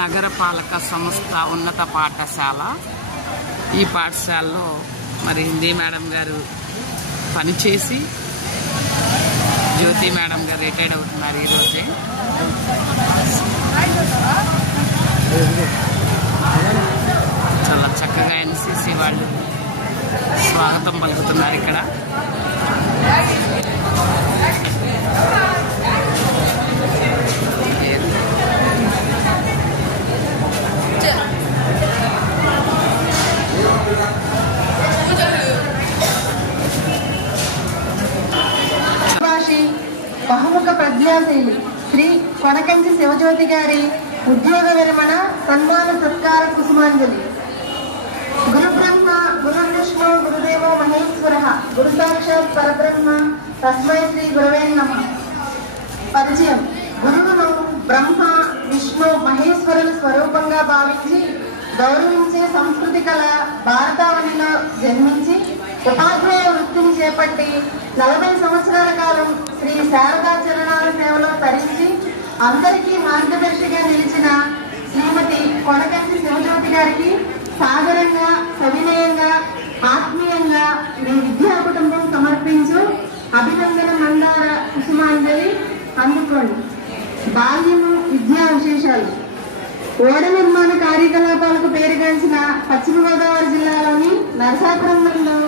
నగరపాలక సంస్థ ఉన్నత పాఠశాల. ఈ పాఠశాలలో మరి హిందీ మేడం గారు పనిచేసి జ్యోతి మేడం గారు రిటైర్డ్ అవుతున్నారు ఈరోజే. చాలా చక్కగా ఎన్సీసీ వాళ్ళు స్వాగతం పలుకుతున్నారు ఇక్కడ. బహుముఖ ప్రజ్ఞాశీలి శ్రీ కొనకంచి శివజ్యోతి గారి ఉద్యోగ విరమణ సన్మాన సత్కార కుసుమాంజలి. గురు బ్రహ్మ గురు విష్ణు గురుదేవో మహేశ్వర గురు సాక్షాత్ పరబ్రహ్మ తస్మై శ్రీ గురవే నమః. పరిచయం: గురువును బ్రహ్మ విష్ణు మహేశ్వరుల స్వరూపంగా భావించి గౌరవించే సంస్కృతి కళ భారతావనిలో జన్మించి ఉపాధ్యాయ వృత్తిని చేపట్టి 40 సంవత్సరాల కాలం శ్రీ శారదాచరణాల సేవలో తరించి అందరికీ మార్గదర్శిగా నిలిచిన శ్రీమతి కొనకంచి శివజ్యోతి గారికి సాదరంగా సవినయంగా ఆత్మీయంగా మీ విద్యా కుటుంబం సమర్పించు అభినందన మందార కుసుమాంజలి అందుకోండి. బాల్యము విద్యా విశేషాలు. ఓడ నిర్మాణ కార్యకలాపాలకు పేరుగాంచిన పశ్చిమ గోదావరి జిల్లాలోని నరసాపురంలో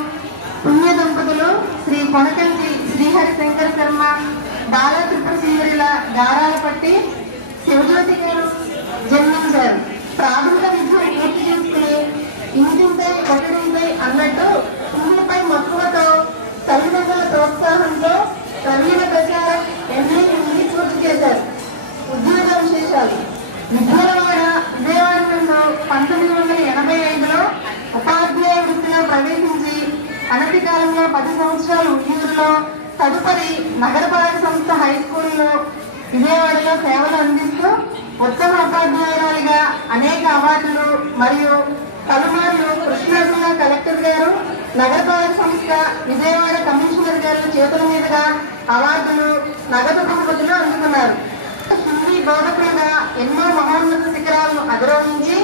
పుణ్య దంపతులు శ్రీ కొనకంచి శ్రీహరి శంకర శర్మ బాల త్రిపుర సుందరిల గారాల పట్టి శివజ్యోతి గారు జన్మించారు. ప్రాథమిక విద్య పూర్తి చేసుకుని ఇంటింపై కొట్టడింపై అన్నట్టు పుణ్యపై మక్కువతో తల్లిదండ్రుల ప్రోత్సాహంతో ప్రవీణ ప్రచారం MA పూర్తి చేశారు. ఉద్యోగ విశేషాలు. విద్యాలవాడ విజయవాడ నందు 1985లో ఉపాధ్యాయ వృత్తిలో ప్రవేశించి అనతి కాలంలో 10 సంవత్సరాలు ఉద్యోగంలో తదుపరి నగరపాలక సంస్థ హై స్కూల్లో విజయవాడలో సేవలు అందిస్తూ ఉత్తమ ఉపాధ్యాయురాలిగా అనేక అవార్డులు మరియు పలుమార్లు కృష్ణా జిల్లా కలెక్టర్ గారు, నగరపాలక సంస్థ విజయవాడ కమిషనర్ గారి చేతుల మీదుగా అవార్డులు, నగదు బహుమతులు అందుకున్నారు. హిందీ బోధకులుగా ఎన్నో మహోన్నత శిఖరాలను అధిరోహించి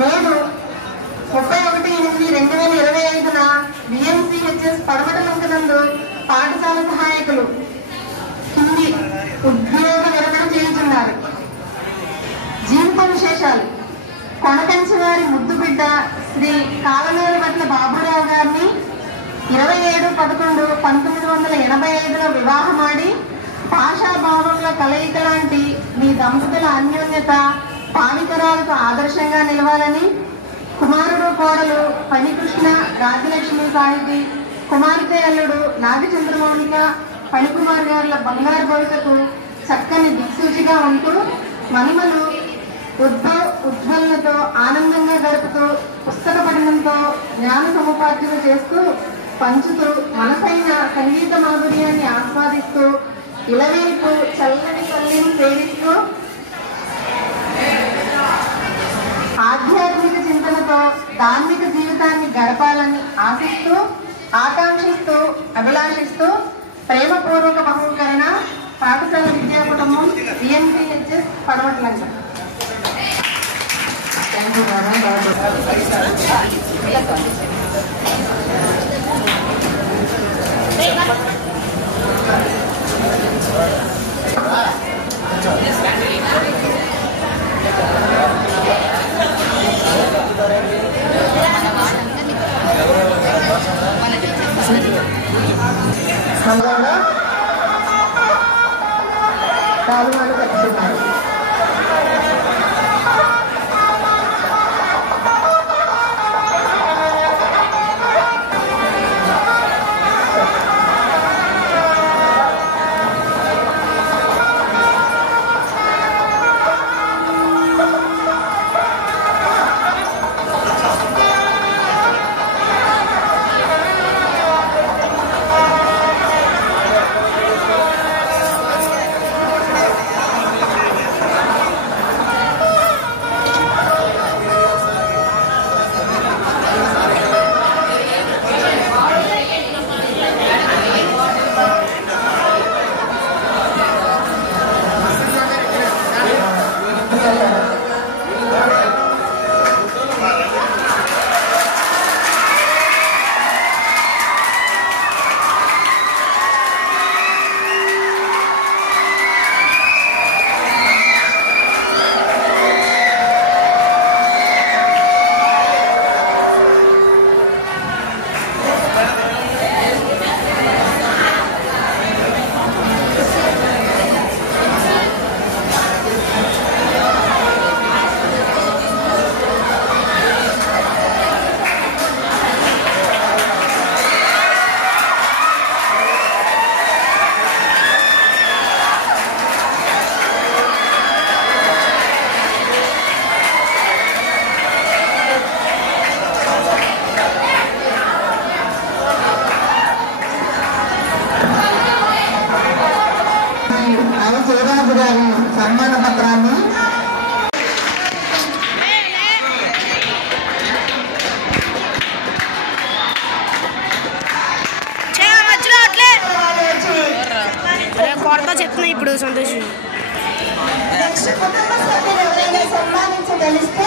నేడు 31/8/2025న BMCHS పడమటలంకనందు పాఠశాల సహాయకులు హిందీ ఉద్యోగ విరమణ చేస్తున్నారు. జీవిత విశేషాలు. కొనకంచి వారి ముద్దు బిడ్డ శ్రీ కాలనేరు పట్ల బాబురావు గారిని 27/11/1985లో వివాహమాడి భాషాభావంలో కలయిక లాంటి మీ దంపతుల అన్యోన్యత భావితరాలకు ఆదర్శంగా నిలవాలని కుమారుడు కోడలు ఫణికృష్ణ రాజలక్ష్మి సాహితి, కుమార్తె అల్లుడు నాగచంద్రమౌళిక ఫణికుమార్ గారుల బంగారు భవితకు చక్కని దిక్సూచిగా ఉంటూ మహిమలు ఉజ్వలతో ఆనందంగా గడుపుతూ పుస్తక పఠనంతో జ్ఞాన సముపార్జన చేస్తూ పంచుతూ మనసైన సంగీత మాధుర్యాన్ని ఆస్వాదిస్తూ ఇలవేపు చల్లని తల్లిని ప్రేరిస్తూ ఆధ్యాత్మిక చింతనతో ధార్మిక జీవితాన్ని గడపాలని ఆశిస్తూ ఆకాంక్షిస్తూ అభిలాషిస్తూ ప్రేమపూర్వక బహుకరణ పాఠశాల విద్యా కుటుంబం BMCHS పడమటలంక. కాలువలు కట్టుతున్నారు. వార్త చెప్తున్నా ఇప్పుడు సంతోష్. నెక్స్ట్ కుటుంబ సభ్యులు ఎవరైనా సన్మానించగలిస్తే